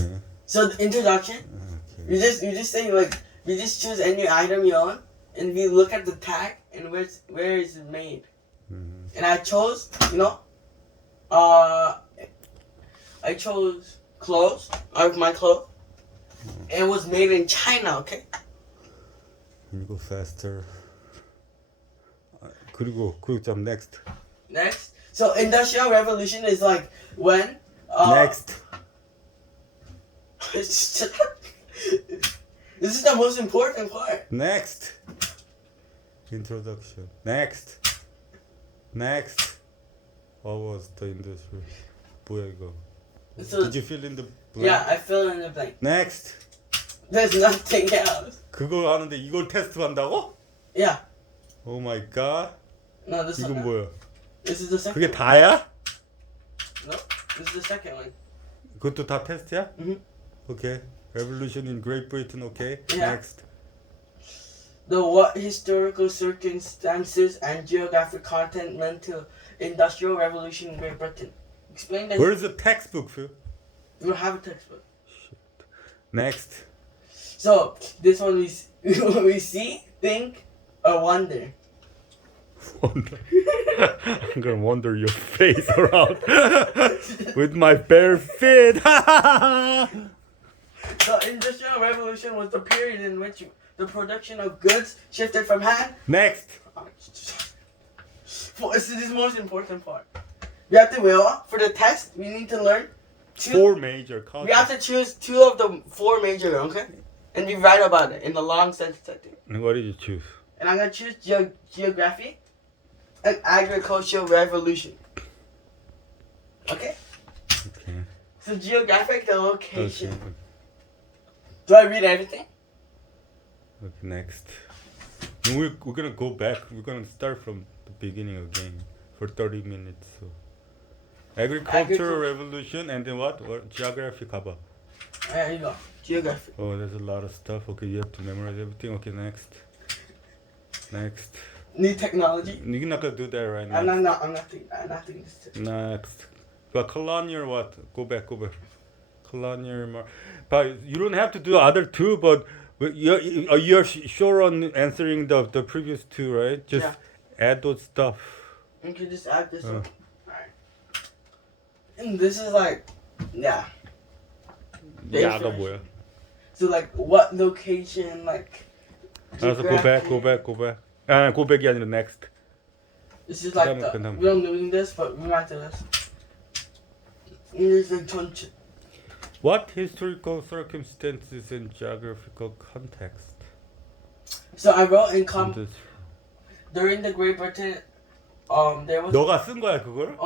Okay. So the introduction, Okay. you just say like you just choose any item you own, and we look at the tag and where is it made. Mm-hmm. And I chose, I chose clothes out of my clothes. And it was made in China. Okay. Can you go faster? 그리고 점 next. Next, so industrial revolution is like when. Next. This is the most important part. Next. Introduction. Next. What was the industry? 뭐야 이거? So, Did you fill in the blank? yeah, I fill in the blank. Next. There's nothing else. 그거 하는데 이걸 테스트한다고? Yeah. Oh my god. No, this 이건 one. 뭐야? This is the second. 그게 다야? No, this is the second one. 그것도 다 테스트야? Mhm. Okay. Revolution in Great Britain. Okay. Yeah. Next. What historical circumstances and geographic content meant to industrial revolution in Great Britain. Explain this. Where's the textbook, Phil? We don't have a textbook. Next. So this one we see, think, or wonder. Wonder. I'm gonna wander your face around with my bare feet. The Industrial Revolution was the period in which the production of goods shifted from hand. Next. This is the most important part. We have to for the test. We need to learn Four major concepts. We have to choose two of the four major, okay? And we write about it in the long sentence, I think. And what did you choose? And I'm gonna choose geography and agricultural revolution. Okay? Okay. So geographic, the location. Okay. Do I read everything? Okay. Next. And we're gonna go back. We're gonna start from the beginning again for 30 minutes. So. Agricultural revolution and then what? Geography 가봐. There you go. Geography. Oh, there's a lot of stuff. Okay, you have to memorize everything. Okay, next. New technology. You're not gonna do that right now. I'm not doing this. Next. But colonial what? Go back. Colonial. But you don't have to do other two. But you're sure on answering the previous two, right? Just add those stuff. You can just add this up. Alright. And this is like, yeah. 야가 뭐야? So like, what location, like. 알았어, go back. Go back이 아니라 next. This is like 그다음. we don't doing this, but we might do this. English 전체. What historical circumstances and geographical context? So I wrote in This- during the Great Britain, there was 너가 쓴 거야 그걸?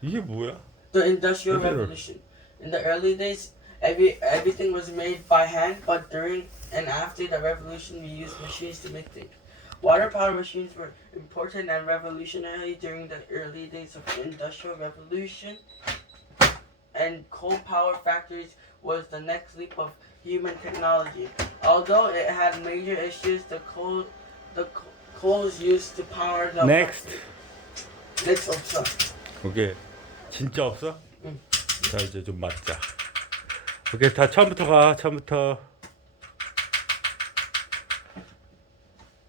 이게 뭐야? the Industrial Literal. Revolution. In the early days, everything was made by hand, but during and after the revolution, we used machines to make things. Water power machines were important and revolutionary during the early days of the Industrial Revolution, and coal power factories was the next leap of human technology. Although it had major issues, the coals used to power the Next. Next 없어. 오케이. 진짜 없어? 응. 자 이제 좀 맞자. 오케이 다 처음부터 가. 처음부터.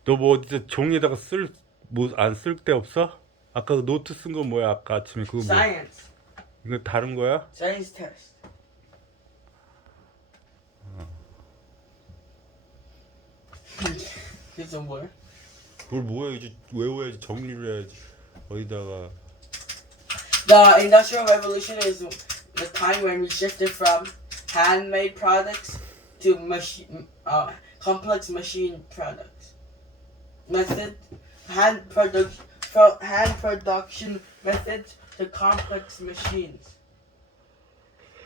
너 뭐 어디서 종이에다가 안 쓸 데 없어? 아까 그 노트 쓴 거 뭐야? 아까 아침에 그거 뭐? Science. 이거 다른 거야? Science test. 이게 좀 뭐야? 그걸 뭐야 이제 외워야지 정리를 해야지. 어디다가 The Industrial Revolution is the time when we shifted from handmade products to complex machine products. Hand production methods to complex machines.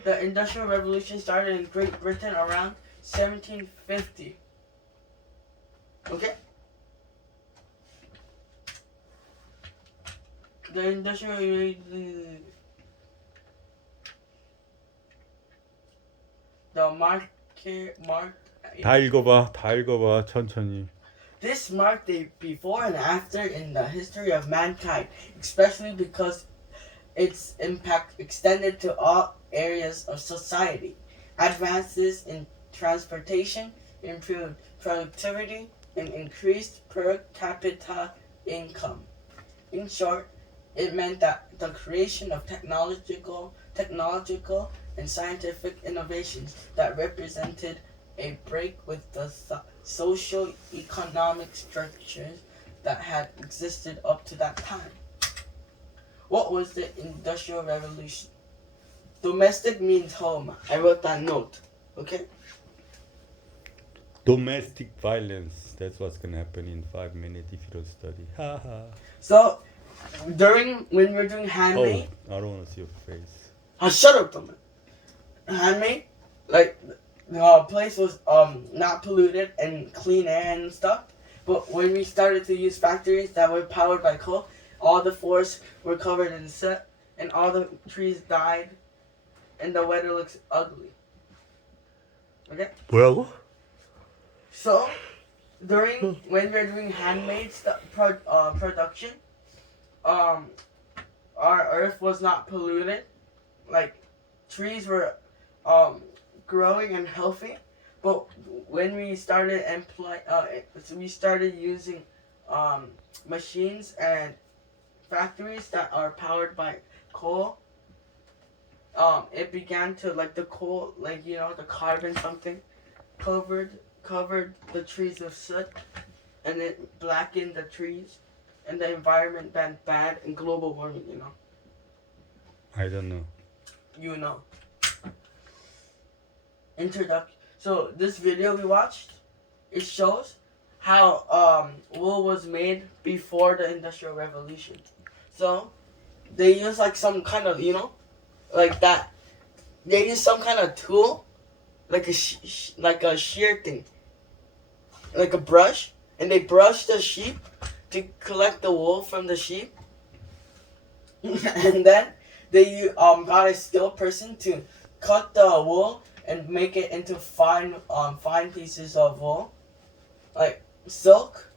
The Industrial Revolution started in Great Britain around 1750. Okay? The Industrial 다 읽어봐 천천히. This marked a before and after in the history of mankind, especially because its impact extended to all areas of society. Advances in transportation improved productivity and increased per capita income. In short, it meant that the creation of technological and scientific innovations that represented a break with the social economic structures that had existed up to that time. What was the Industrial Revolution? Domestic means home. I wrote that note. Okay? Domestic violence. That's what's gonna happen in 5 minutes if you don't study. Ha ha. So, when we're doing Oh, handmade, I don't wanna see your face. shut up, Thomas. Handmade, like the place was not polluted and clean air and stuff. But when we started to use factories that were powered by coal, all the forests were covered in soot, and all the trees died, and the weather looks ugly. Okay. Well, So, when we're doing handmade production, our earth was not polluted. Like, trees were growing and healthy. But when we started we started using machines and factories that are powered by coal. It began to, like, the coal, like, the carbon something covered the trees with soot, and it blackened the trees, and the environment went bad, and global warming. I don't know. You know. Introduction. So this video we watched, it shows how wool was made before the Industrial Revolution. So they use, like, some kind of, like that. They use some kind of tool, like a shear thing, like a brush, and they brush the sheep to collect the wool from the sheep, and then they got a skilled person to cut the wool and make it into fine pieces of wool, like silk.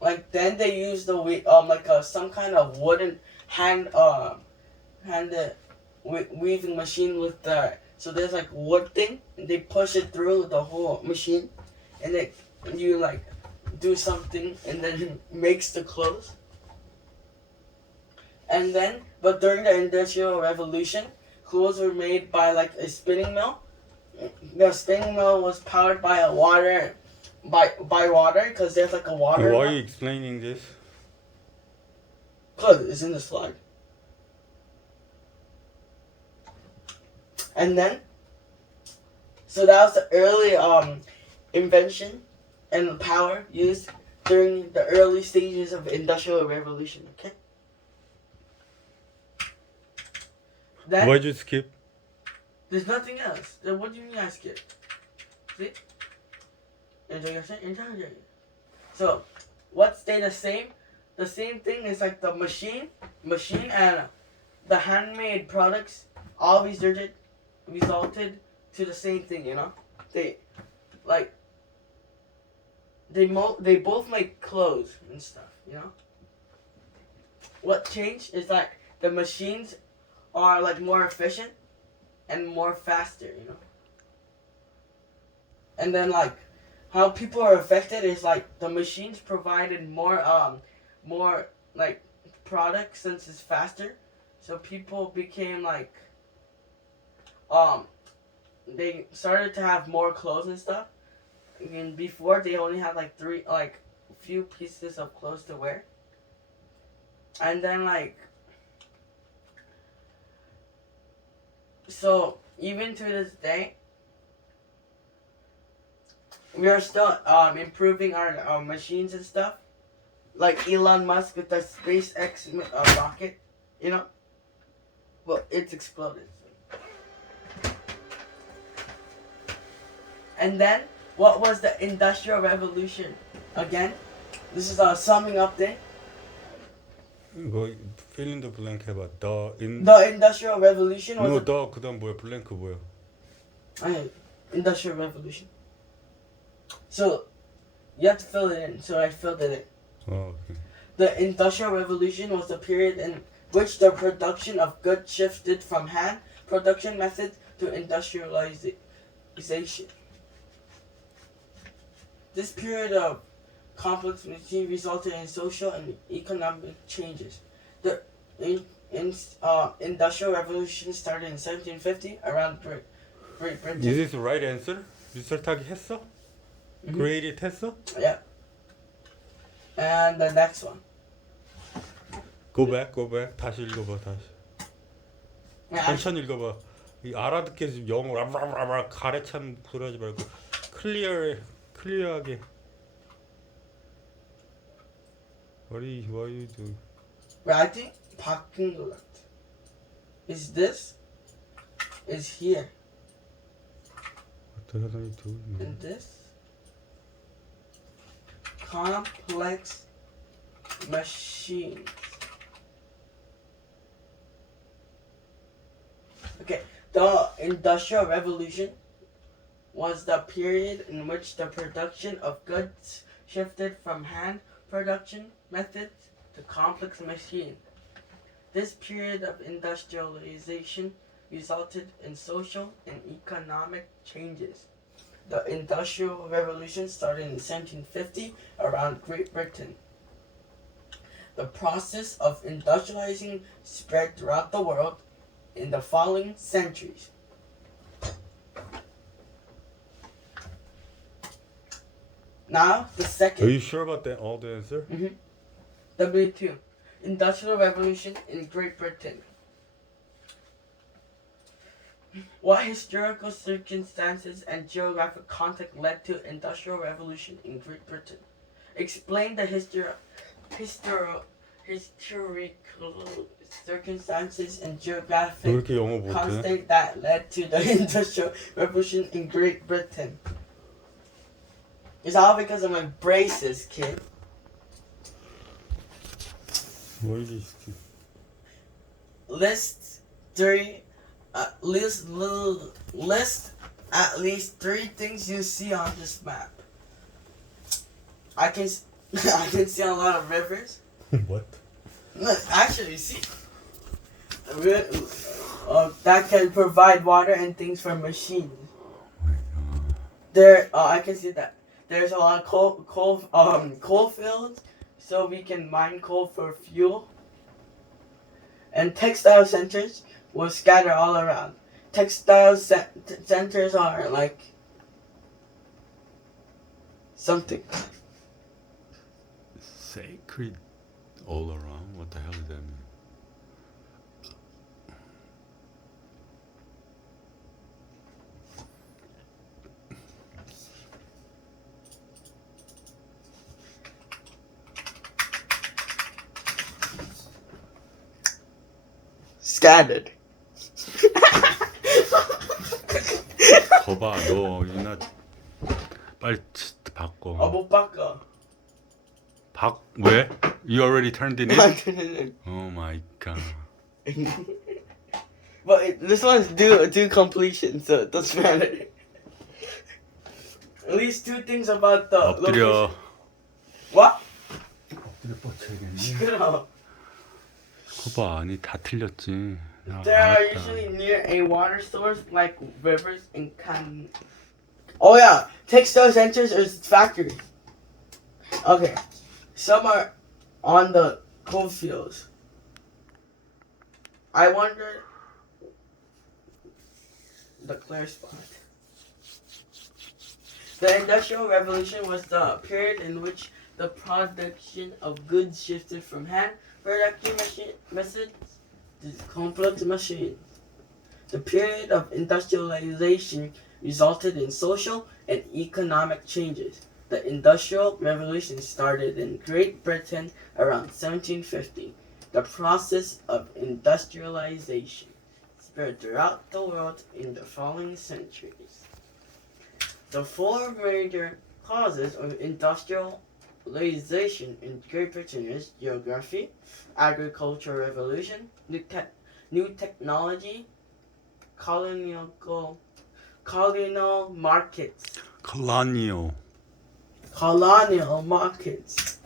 Like, then they use the some kind of wooden weaving machine with so there's, like, wood thing, and they push it through the whole machine, and you, like, do something, and then it makes the clothes. And then, but during the Industrial Revolution, clothes were made by, like, a spinning mill. The spinning mill was powered by water, because there's, like, a water. Why are you explaining this? Because it's in the slide. And then, so that was the early invention and power used during the early stages of Industrial Revolution. Okay. Then Why'd you skip? there's nothing else. Then what do you mean I skip? See? Enjoy. So, what stayed the same? The same thing is, like, the machine and the handmade products all resulted to the same thing. They both make clothes and stuff. What changed is that the machines are, like, more efficient and more faster. And then, like, how people are affected is, like, the machines provided more like, products since it's faster, so people became, like, they started to have more clothes and stuff. And before, they only had, like, few pieces of clothes to wear. And then, like, so even to this day, we are still improving our machines and stuff. Like Elon Musk with the SpaceX rocket, Well, it's exploded. And then, what was the Industrial Revolution? Again, this is a summing up thing. 이거 fill in the blank 해봐. The Industrial Revolution was 너 그다음 뭐야? 블랭크 뭐야? Industrial Revolution. So, you have to fill it in. So I filled it in. Oh, okay. The Industrial Revolution was the period in which the production of goods shifted from hand production method to industrialization. This period of complex machine resulted in social and economic changes. The Industrial Revolution started in 1750 around Great Britain. Is this the right answer? 리설트하기 했어? Grade it 했어? Yeah. And the next one. Go back. 다시 읽어봐 다시. Yeah, 천천히 읽어봐. 이 알아듣게 지금 영어 라라라라 가래찬 소리 하지 말고 클리어하게. What are you doing? I think 바뀐 것 같아. Is this? Is here. What the hell are you doing? And this? Complex machines. Okay, the Industrial Revolution was the period in which the production of goods shifted from hand production methods to complex machines. This period of industrialization resulted in social and economic changes. The Industrial Revolution started in 1750 around Great Britain. The process of industrializing spread throughout the world in the following centuries. Now, the Are second. you sure about that? All the answer? W2. Industrial Revolution in Great Britain. What historical circumstances and geographic context led to Industrial Revolution in Great Britain? Explain the historical circumstances and 왜 geographic 이렇게 영어 못해? context that led to the Industrial Revolution in Great Britain. It's all because of my braces, kid. 뭐 이게 있지? List at least 3 things you see on this map. I can see a lot of rivers. What? Look, actually, see, that can provide water and things for machines. There, I can see that. There's a lot of coal fields, so we can mine coal for fuel. And textile centers will scatter all around. Textile centers are like something. Sacred all around? What the hell does that mean? Scattered. 거봐 너 이나 빨리 바꿔. 못 바꿔. 왜? You already turned it in? I couldn't. Oh my god. But this one's due completion, so it doesn't matter. At least 2 things about the 엎드려. location. What? 엎드려 뻗쳐야겠네. 시끄러워. 거봐 아니 다 틀렸지. They are usually near a water source like rivers and can. Oh yeah, textile centers or factories. Okay, some are on the coal fields. I wonder the clear spot. The Industrial Revolution was the period in which the production of goods shifted from hand production methods to complex machines. The period of industrialization resulted in social and economic changes. The Industrial Revolution started in Great Britain around 1750. The process of industrialization spread throughout the world in the following centuries. The 4 major causes of industrialization in Great Britain is geography, agricultural revolution, new technology, colonial markets. Colonial markets.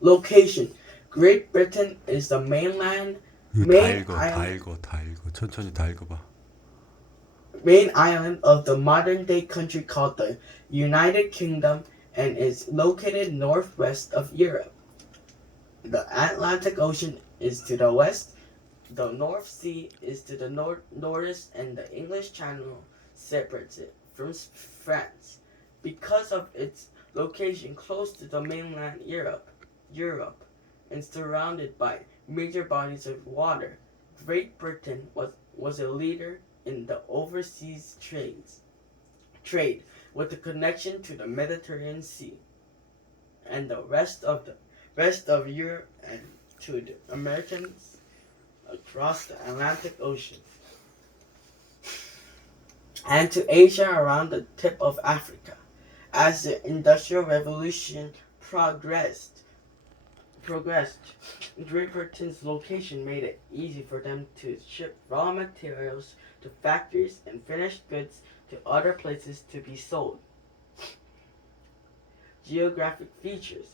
Location. Great Britain is the mainland 이거 main 다 island, 읽어. 천천히 다 읽어봐. main island of the modern-day country called the United Kingdom and is located northwest of Europe. The Atlantic Ocean is to the west, the North Sea is to the northeast, and the English Channel separates it from France. Because of its location close to the mainland Europe, and surrounded by major bodies of water, Great Britain was a leader in the overseas trade with the connection to the Mediterranean Sea and the rest of Europe and to the Americans across the Atlantic Ocean and to Asia around the tip of Africa. As the Industrial Revolution progressed, Great Britain's location made it easy for them to ship raw materials to factories and finished goods to other places to be sold. Geographic features.